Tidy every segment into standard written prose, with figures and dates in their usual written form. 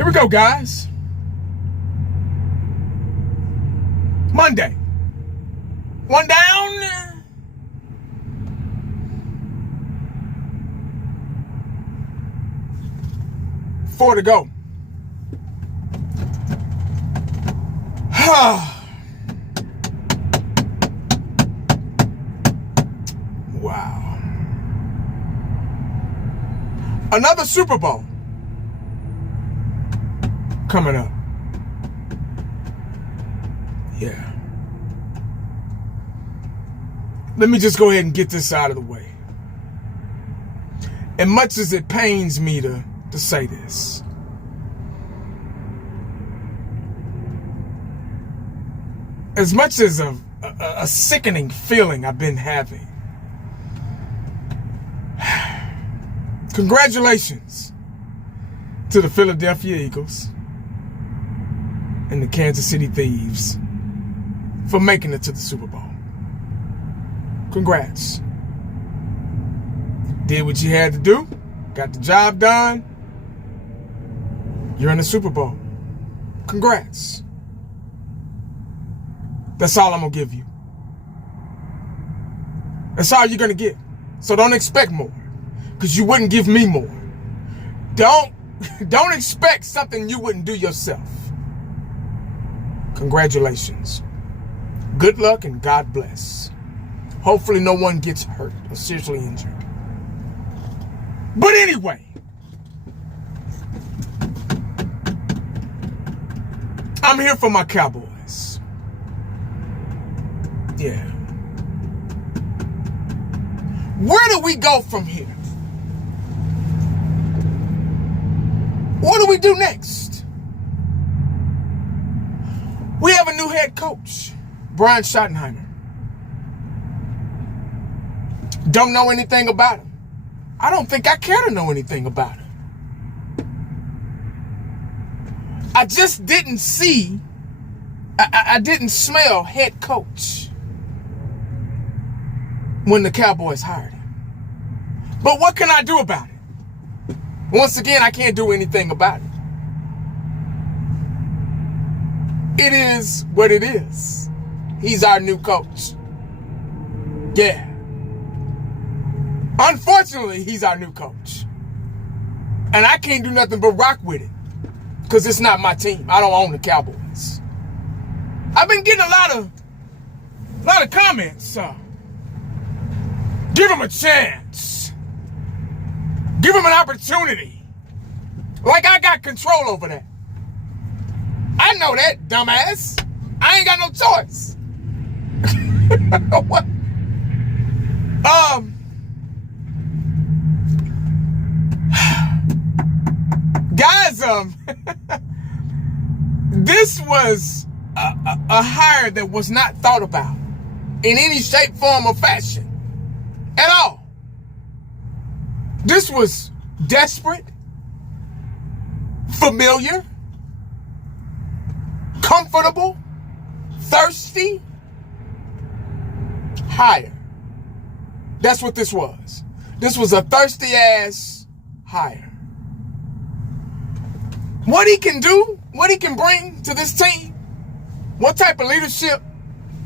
Here we go, guys. Monday. One down. Four to go. Wow. Another Super Bowl coming up. Yeah. Let me just go ahead and get this out of the way. And much as it pains me to say this, as much as a sickening feeling I've been having, congratulations to the Philadelphia Eagles and the Kansas City Thieves for making it to the Super Bowl. Congrats. Did what you had to do. Got the job done. You're in the Super Bowl. Congrats. That's all I'm going to give you. That's all you're going to get. So don't expect more, because you wouldn't give me more. Don't expect something you wouldn't do yourself. Congratulations. Good luck and God bless. Hopefully no one gets hurt or seriously injured. But anyway, I'm here for my Cowboys. Yeah. Where do we go from here? What do we do next? We have a new head coach, Brian Schottenheimer. Don't know anything about him. I don't think I care to know anything about him. I just didn't see, I didn't smell head coach when the Cowboys hired him. But what can I do about it? Once again, I can't do anything about it. It is what it is. He's our new coach. Yeah. Unfortunately, he's our new coach. And I can't do nothing but rock with it, because it's not my team. I don't own the Cowboys. I've been getting a lot of comments. Give him a chance. Give him an opportunity. Like I got control over that. I know that, dumbass. I ain't got no choice. What? Guys, this was a hire that was not thought about in any shape, form, or fashion at all. This was desperate, familiar, comfortable, thirsty hire. That's what this was. This was a thirsty ass hire. What he can do, what he can bring to this team, what type of leadership,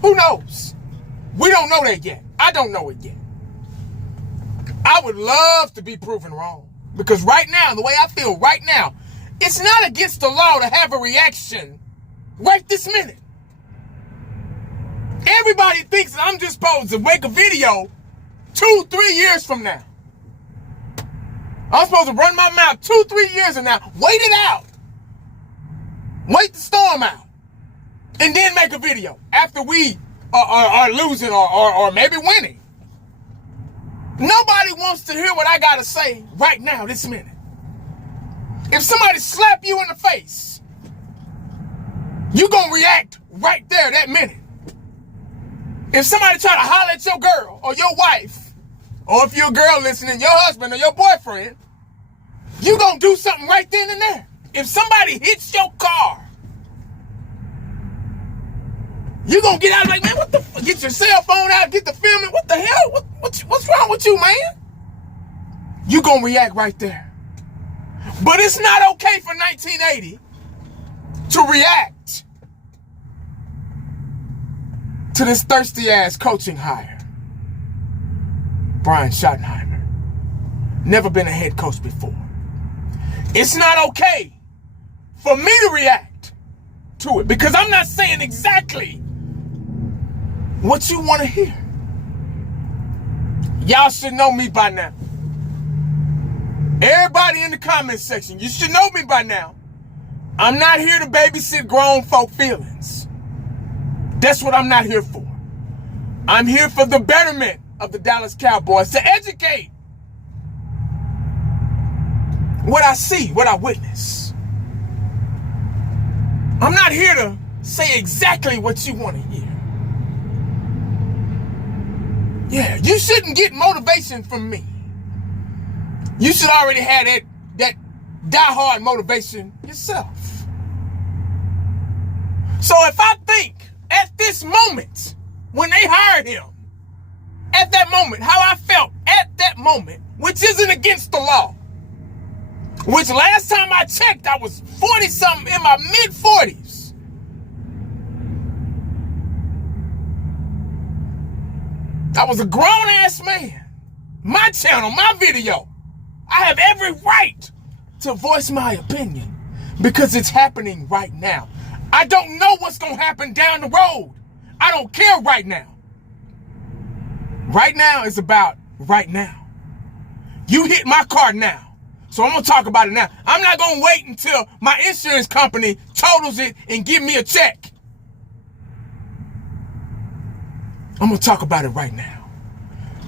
who knows? We don't know that yet. I don't know it yet. I would love to be proven wrong, because right now, the way I feel right now, it's not against the law to have a reaction right this minute. Everybody thinks that I'm just supposed to make a video 2-3 years from now. I'm supposed to run my mouth 2-3 years from now. Wait it out. Wait the storm out. And then make a video after we are losing or maybe winning. Nobody wants to hear what I got to say right now, this minute. If somebody slap you in the face, you going to react right there that minute. If somebody try to holler at your girl or your wife, or if you're a girl listening, your husband or your boyfriend, you going to do something right then and there. If somebody hits your car, you going to get out like, man, what the fuck? Get your cell phone out, get the filming. What the hell? What's wrong with you, man? You going to react right there. But it's not okay for 1980 to react to this thirsty-ass coaching hire. Brian Schottenheimer. Never been a head coach before. It's not okay for me to react to it because I'm not saying exactly what you want to hear. Y'all should know me by now. Everybody in the comment section, you should know me by now. I'm not here to babysit grown folk feelings. That's what I'm not here for. I'm here for the betterment of the Dallas Cowboys, to educate what I see, what I witness. I'm not here to say exactly what you want to hear. Yeah, you shouldn't get motivation from me. You should already have that die-hard motivation yourself. So if I think at this moment, when they hired him, at that moment, how I felt at that moment, which isn't against the law, which last time I checked, I was 40-something, in my mid-40s. I was a grown-ass man. My channel, my video. I have every right to voice my opinion because it's happening right now. I don't know what's going to happen down the road. I don't care right now. Right now is about right now. You hit my car now. So I'm going to talk about it now. I'm not going to wait until my insurance company totals it and give me a check. I'm going to talk about it right now.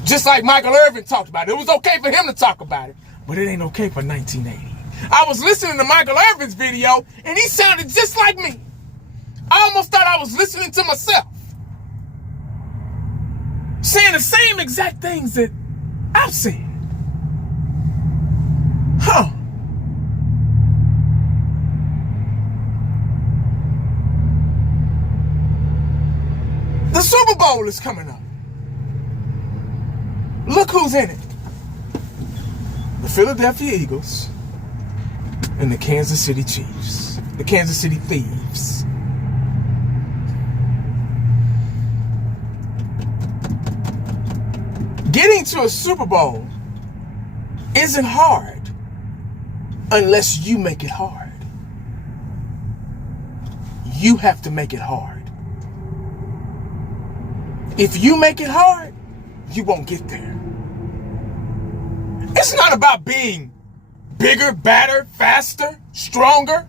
Just like Michael Irvin talked about it. It was okay for him to talk about it, but it ain't okay for 1980. I was listening to Michael Irvin's video, and he sounded just like me. I almost thought I was listening to myself, saying the same exact things that I've said. Huh. The Super Bowl is coming up. Look who's in it. The Philadelphia Eagles and the Kansas City Chiefs. The Kansas City Thieves. Getting to a Super Bowl isn't hard unless you make it hard. You have to make it hard. If you make it hard, you won't get there. It's not about being bigger, badder, faster, stronger.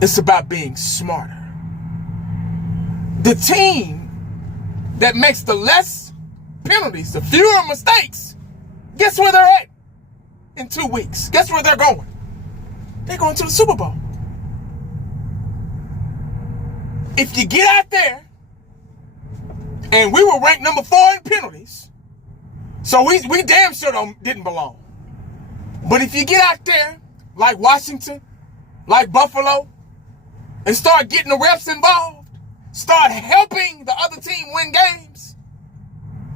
It's about being smarter. The team that makes the less penalties, the fewer mistakes, guess where they're at in 2 weeks? Guess where they're going? They're going to the Super Bowl. If you get out there, and we were ranked number 4 in penalties, so we damn sure didn't belong. But if you get out there, like Washington, like Buffalo, and start getting the refs involved, start helping the other team win games,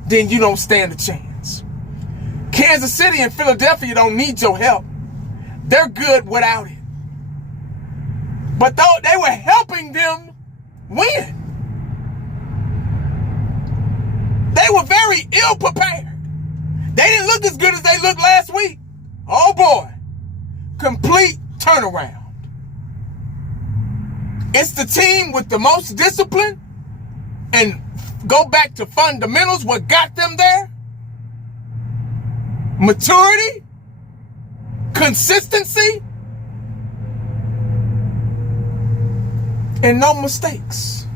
then you don't stand a chance. Kansas City and Philadelphia don't need your help. They're good without it. But though they were helping them win, they were very ill prepared. They didn't look as good as they looked last week. Oh boy. Complete turnaround. It's the team with the most discipline, and go back to fundamentals, what got them there. Maturity, consistency, and no mistakes.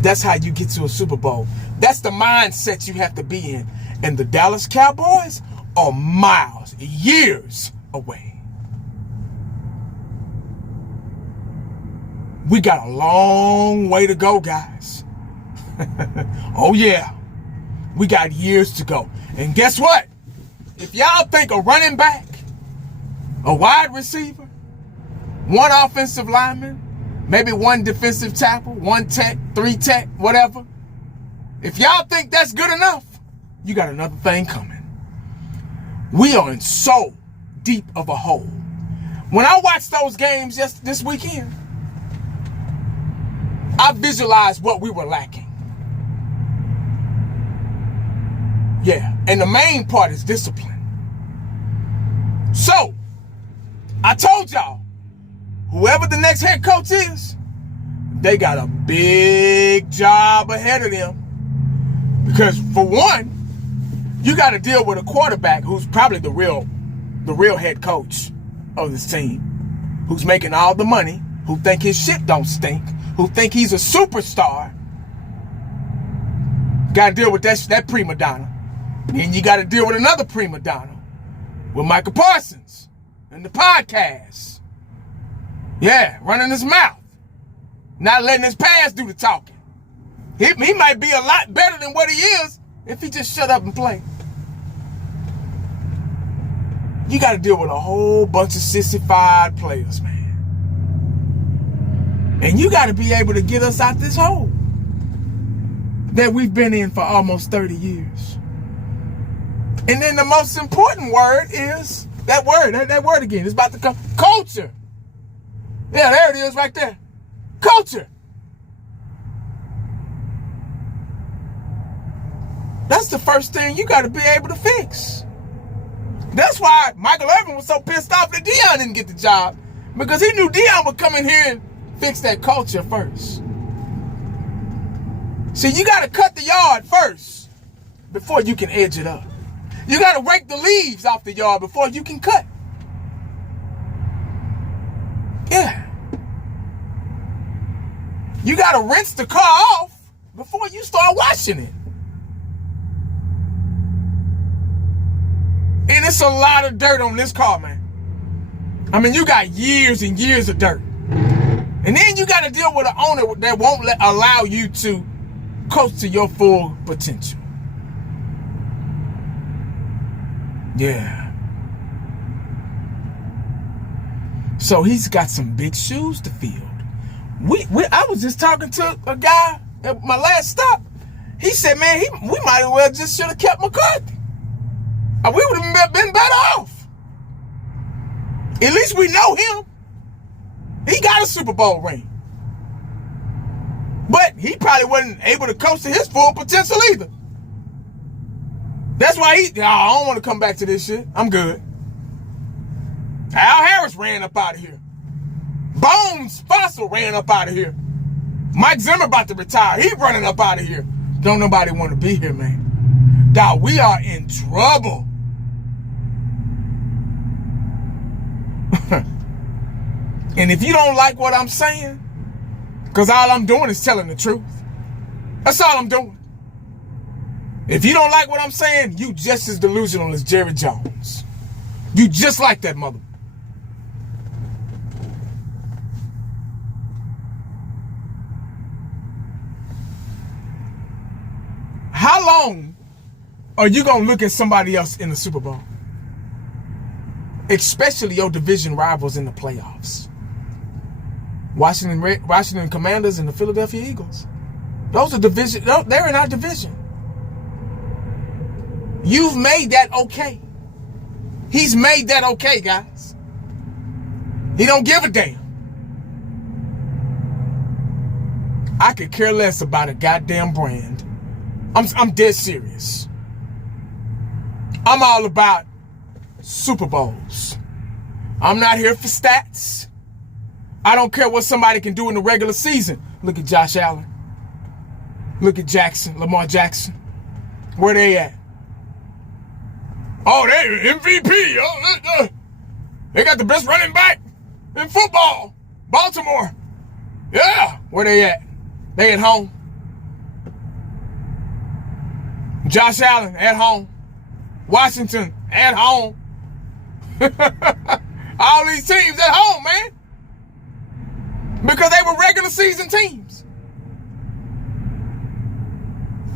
That's how you get to a Super Bowl. That's the mindset you have to be in. And the Dallas Cowboys are miles, years away. We got a long way to go, guys. Oh yeah, we got years to go. And guess what? If y'all think a running back, a wide receiver, one offensive lineman, maybe one defensive tackle, 1 tech, 3 tech, whatever, if y'all think that's good enough, you got another thing coming. We are in so deep of a hole. When I watched those games just this weekend, I visualized what we were lacking. Yeah, and the main part is discipline. So, I told y'all, whoever the next head coach is, they got a big job ahead of them. Because for one, you got to deal with a quarterback who's probably the real head coach of this team, who's making all the money, who think his shit don't stink, who think he's a superstar. Got to deal with that prima donna. Then you got to deal with another prima donna, with Michael Parsons and the podcast. Yeah, running his mouth, not letting his past do the talking. He might be a lot better than what he is if he just shut up and play. You got to deal with a whole bunch of sissified players, man. And you got to be able to get us out this hole that we've been in for almost 30 years. And then the most important word is that word again. It's about to come. Culture. Yeah, there it is right there. Culture. That's the first thing you got to be able to fix. That's why Michael Irvin was so pissed off that Deion didn't get the job, because he knew Deion would come in here and fix that culture first. See, you got to cut the yard first before you can edge it up. You got to rake the leaves off the yard before you can cut. Yeah. You got to rinse the car off before you start washing it. And it's a lot of dirt on this car, man. I mean, you got years and years of dirt. And then you got to deal with an owner that won't allow you to coast to your full potential. Yeah. So he's got some big shoes to fill. I was just talking to a guy at my last stop. He said, man, we might as well just should have kept McCarthy. We would have been better off. At least we know him. He got a Super Bowl ring. But he probably wasn't able to coach to his full potential either. That's why I don't want to come back to this shit. I'm good. Al Harris ran up out of here. Bones Fossil ran up out of here. Mike Zimmer about to retire. He running up out of here. Don't nobody want to be here, man. Dawg, we are in trouble. And if you don't like what I'm saying, because all I'm doing is telling the truth. That's all I'm doing. If you don't like what I'm saying, you just as delusional as Jerry Jones. You just like that mother. How long are you going to look at somebody else in the Super Bowl? Especially your division rivals in the playoffs. Washington Commanders and the Philadelphia Eagles. Those are division. They're in our division. You've made that okay. He's made that okay, guys. He don't give a damn. I could care less about a goddamn brand. I'm dead serious. I'm all about Super Bowls. I'm not here for stats. I don't care what somebody can do in the regular season. Look at Josh Allen. Look at Lamar Jackson. Where they at? Oh, they MVP. Oh, they got the best running back in football. Baltimore. Yeah. Where they at? They at home. Josh Allen at home. Washington at home. All these teams at home, man. Because they were regular season teams.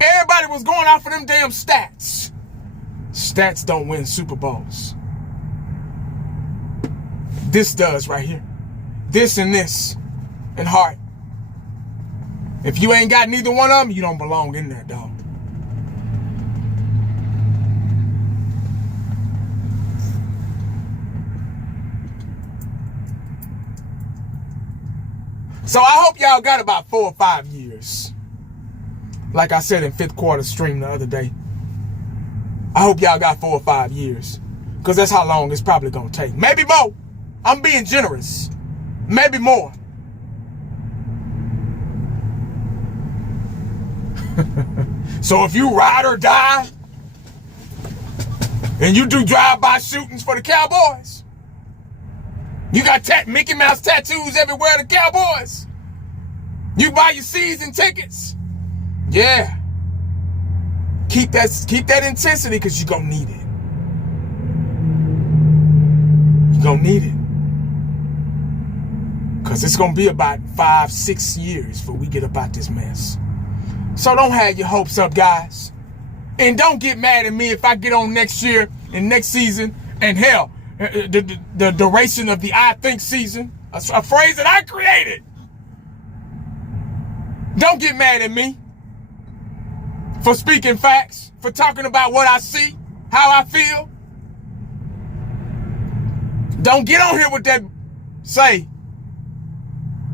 Everybody was going off of them damn stats. Stats don't win Super Bowls. This does right here. This and heart. If you ain't got neither one of them, you don't belong in there, dog. So I hope y'all got about 4 or 5 years. Like I said in 5th quarter stream the other day. I hope y'all got 4 or 5 years. Because that's how long it's probably going to take. Maybe more. I'm being generous. Maybe more. So if you ride or die, and you do drive-by shootings for the Cowboys, you got Mickey Mouse tattoos everywhere the Cowboys, you buy your season tickets, yeah, keep that intensity, because you're going to need it. You're going to need it. Because it's going to be about 5-6 years before we get up out this mess. So don't have your hopes up, guys. And don't get mad at me if I get on next year and next season, and hell, the duration of the I think season, a phrase that I created. Don't get mad at me for speaking facts, for talking about what I see, how I feel. Don't get on here with that say,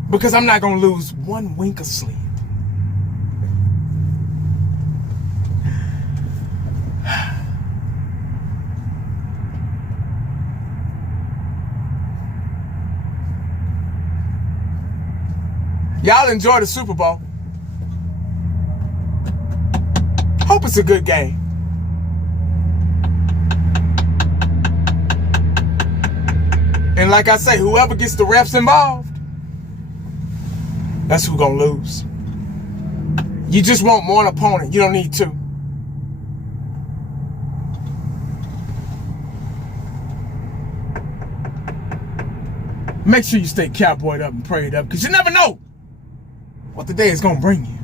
because I'm not going to lose one wink of sleep. Y'all enjoy the Super Bowl. Hope it's a good game. And like I say, whoever gets the refs involved, that's who's gonna lose. You just want one opponent. You don't need two. Make sure you stay cowboyed up and prayed up, because you never know what the day is gonna bring you.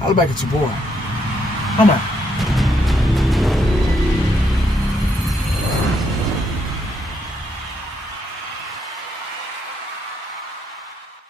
I'll back at your boy. I'm out.